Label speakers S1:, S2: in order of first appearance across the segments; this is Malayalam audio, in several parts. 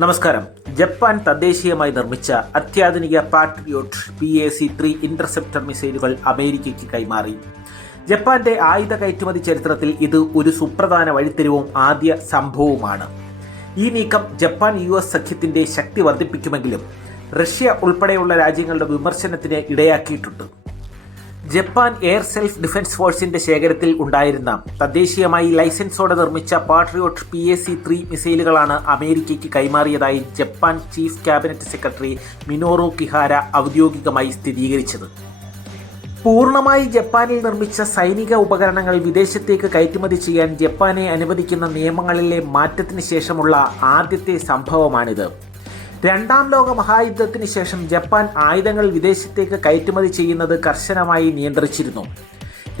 S1: നമസ്കാരം. ജപ്പാൻ തദ്ദേശീയമായി നിർമ്മിച്ച അത്യാധുനിക Patriot P A C three interceptor മിസൈലുകൾ അമേരിക്കയ്ക്ക് കൈമാറി. ജപ്പാന്റെ ആയുധ കയറ്റുമതി ചരിത്രത്തിൽ ഇത് ഒരു സുപ്രധാന വഴിത്തിരിവും ആദ്യ സംഭവവുമാണ്. ഈ നീക്കം ജപ്പാൻ യു എസ് സഖ്യത്തിന്റെ ശക്തി വർദ്ധിപ്പിക്കുമെങ്കിലും റഷ്യ ഉൾപ്പെടെയുള്ള രാജ്യങ്ങളുടെ വിമർശനത്തിന് ഇടയാക്കിയിട്ടുണ്ട്. ജപ്പാൻ എയർ സെൽഫ് ഡിഫൻസ് ഫോഴ്സിന്റെ ശേഖരത്തിൽ ഉണ്ടായിരുന്ന തദ്ദേശീയമായി ലൈസൻസോടെ നിർമ്മിച്ച Patriot P A C three മിസൈലുകളാണ് അമേരിക്കയ്ക്ക് കൈമാറിയതായി Japan chief cabinet secretary Minoru Kihara ഔദ്യോഗികമായി സ്ഥിരീകരിച്ചത്. പൂർണമായി ജപ്പാനിൽ നിർമ്മിച്ച സൈനിക ഉപകരണങ്ങൾ വിദേശത്തേക്ക് കയറ്റുമതി ചെയ്യാൻ ജപ്പാനെ അനുവദിക്കുന്ന നിയമങ്ങളിലെ മാറ്റത്തിന് ശേഷമുള്ള ആദ്യത്തെ സംഭവമാണിത്. രണ്ടാം ലോക മഹായുദ്ധത്തിന് ശേഷം ജപ്പാൻ ആയുധങ്ങൾ വിദേശത്തേക്ക് കയറ്റുമതി ചെയ്യുന്നത് കർശനമായി നിയന്ത്രിച്ചിരുന്നു.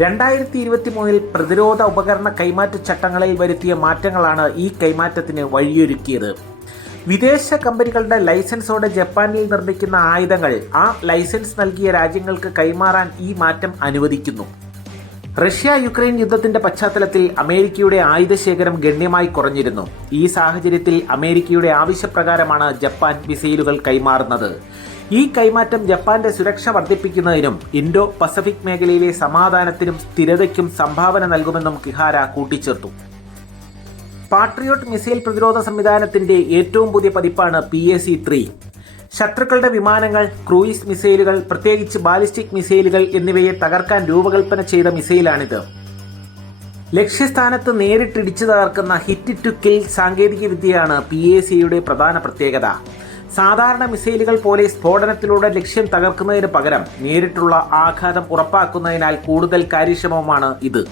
S1: രണ്ടായിരത്തി ഇരുപത്തി മൂന്നിൽ പ്രതിരോധ ഉപകരണ കൈമാറ്റ ചട്ടങ്ങളിൽ വരുത്തിയ മാറ്റങ്ങളാണ് ഈ കൈമാറ്റത്തിന് വഴിയൊരുക്കിയത്. വിദേശ കമ്പനികളുടെ ലൈസൻസോടെ ജപ്പാനിൽ നിർമ്മിക്കുന്ന ആയുധങ്ങൾ ആ ലൈസൻസ് നൽകിയ രാജ്യങ്ങൾക്ക് കൈമാറാൻ ഈ മാറ്റം അനുവദിക്കുന്നു. റഷ്യ യുക്രൈൻ യുദ്ധത്തിന്റെ പശ്ചാത്തലത്തിൽ അമേരിക്കയുടെ ആയുധശേഖരം ഗണ്യമായി കുറഞ്ഞിരുന്നു. ഈ സാഹചര്യത്തിൽ അമേരിക്കയുടെ ആവശ്യപ്രകാരമാണ് ജപ്പാൻ മിസൈലുകൾ കൈമാറുന്നത്. ഈ കൈമാറ്റം ജപ്പാന്റെ സുരക്ഷ വർദ്ധിപ്പിക്കുന്നതിനും ഇൻഡോ പസഫിക് മേഖലയിലെ സമാധാനത്തിനും സ്ഥിരതയ്ക്കും സംഭാവന നൽകുമെന്നും കിഹാര കൂട്ടിച്ചേർത്തു. പാട്രിയോട്ട് മിസൈൽ പ്രതിരോധ സംവിധാനത്തിന്റെ ഏറ്റവും പുതിയ പതിപ്പാണ് പി എ സി ത്രീ. ശത്രുക്കളുടെ വിമാനങ്ങൾ ക്രൂയിസ് മിസൈലുകൾ പ്രത്യേകിച്ച് ബാലിസ്റ്റിക് മിസൈലുകൾ എന്നിവയെ തകർക്കാൻ രൂപകൽപ്പന ചെയ്ത മിസൈലാണിത്. ലക്ഷ്യസ്ഥാനത്ത് നേരിട്ടിടിച്ചു തകർക്കുന്ന ഹിറ്റ് ടു കിൽ സാങ്കേതികവിദ്യയാണ് പി എ സിയുടെ പ്രധാന പ്രത്യേകത. സാധാരണ മിസൈലുകൾ പോലെ സ്ഫോടനത്തിലൂടെ ലക്ഷ്യം തകർക്കുന്നതിന് പകരം നേരിട്ടുള്ള ആഘാതം ഉറപ്പാക്കുന്നതിനാൽ കൂടുതൽ കാര്യക്ഷമമാണ് ഇത്.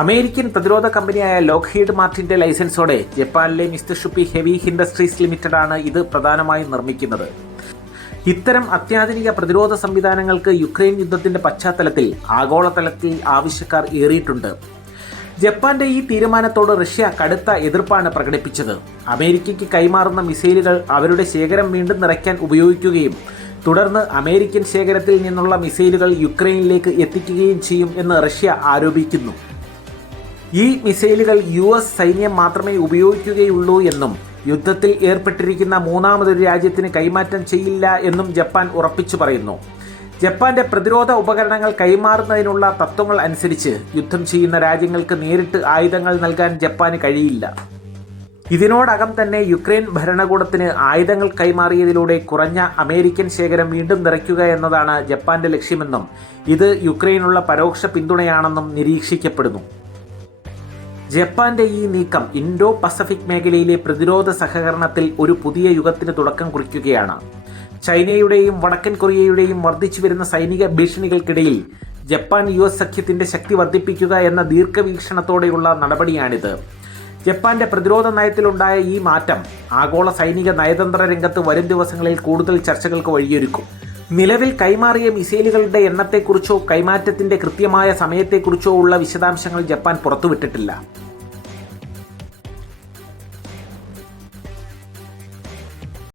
S1: അമേരിക്കൻ പ്രതിരോധ കമ്പനിയായ ലോക്ഹീഡ് മാർട്ടിന്റെ ലൈസൻസോടെ ജപ്പാനിലെ മിസ്തഷുപ്പി ഹെവി ഇൻഡസ്ട്രീസ് ലിമിറ്റഡ് ആണ് ഇത് പ്രധാനമായും നിർമ്മിക്കുന്നത്. ഇത്തരം അത്യാധുനിക പ്രതിരോധ സംവിധാനങ്ങൾക്ക് യുക്രൈൻ യുദ്ധത്തിന്റെ പശ്ചാത്തലത്തിൽ ആഗോളതലത്തിൽ ആവശ്യക്കാർ ഏറിയിട്ടുണ്ട്. ജപ്പാന്റെ ഈ തീരുമാനത്തോട് റഷ്യ കടുത്ത എതിർപ്പാണ് പ്രകടിപ്പിച്ചത്. അമേരിക്കയ്ക്ക് കൈമാറുന്ന മിസൈലുകൾ അവരുടെ ശേഖരം വീണ്ടും നിറയ്ക്കാൻ ഉപയോഗിക്കുകയും തുടർന്ന് അമേരിക്കൻ ശേഖരത്തിൽ നിന്നുള്ള മിസൈലുകൾ യുക്രൈനിലേക്ക് എത്തിക്കുകയും ചെയ്യും എന്ന് റഷ്യ ആരോപിക്കുന്നു. ഈ മിസൈലുകൾ യു എസ് സൈന്യം മാത്രമേ ഉപയോഗിക്കുകയുള്ളൂ എന്നും യുദ്ധത്തിൽ ഏർപ്പെട്ടിരിക്കുന്ന മൂന്നാമതൊരു രാജ്യത്തിന് കൈമാറ്റം ചെയ്യില്ല എന്നും ജപ്പാൻ ഉറപ്പിച്ചു പറയുന്നു. ജപ്പാന്റെ പ്രതിരോധ ഉപകരണങ്ങൾ കൈമാറുന്നതിനുള്ള തത്വങ്ങൾ അനുസരിച്ച് യുദ്ധം ചെയ്യുന്ന രാജ്യങ്ങൾക്ക് നേരിട്ട് ആയുധങ്ങൾ നൽകാൻ ജപ്പാന് കഴിയില്ല. ഇതിനോടകം തന്നെ യുക്രൈൻ ഭരണകൂടത്തിന് ആയുധങ്ങൾ കൈമാറിയതിലൂടെ കുറഞ്ഞ അമേരിക്കൻ ശേഖരം വീണ്ടും നിറയ്ക്കുക എന്നതാണ് ജപ്പാന്റെ ലക്ഷ്യമെന്നും ഇത് യുക്രൈനുള്ള പരോക്ഷ പിന്തുണയാണെന്നും നിരീക്ഷിക്കപ്പെടുന്നു. ജപ്പാന്റെ ഈ നീക്കം ഇൻഡോ പസഫിക് മേഖലയിലെ പ്രതിരോധ സഹകരണത്തിൽ ഒരു പുതിയ യുഗത്തിന് തുടക്കം കുറിക്കുകയാണ്. ചൈനയുടെയും വടക്കൻ കൊറിയയുടെയും വർദ്ധിച്ചു വരുന്ന സൈനിക ഭീഷണികൾക്കിടയിൽ ജപ്പാൻ യു എസ് സഖ്യത്തിന്റെ ശക്തി വർദ്ധിപ്പിക്കുക എന്ന ദീർഘവീക്ഷണത്തോടെയുള്ള നടപടിയാണിത്. ജപ്പാന്റെ പ്രതിരോധ നയത്തിലുണ്ടായ ഈ മാറ്റം ആഗോള സൈനിക നയതന്ത്ര രംഗത്ത് വരും ദിവസങ്ങളിൽ കൂടുതൽ ചർച്ചകൾക്ക് വഴിയൊരുക്കും. നിലവിൽ കൈമാറിയ മിസൈലുകളുടെ എണ്ണത്തെക്കുറിച്ചോ കൈമാറ്റത്തിന്റെ കൃത്യമായ സമയത്തെക്കുറിച്ചോ ഉള്ള വിശദാംശങ്ങൾ ജപ്പാൻ പുറത്തുവിട്ടിട്ടില്ല.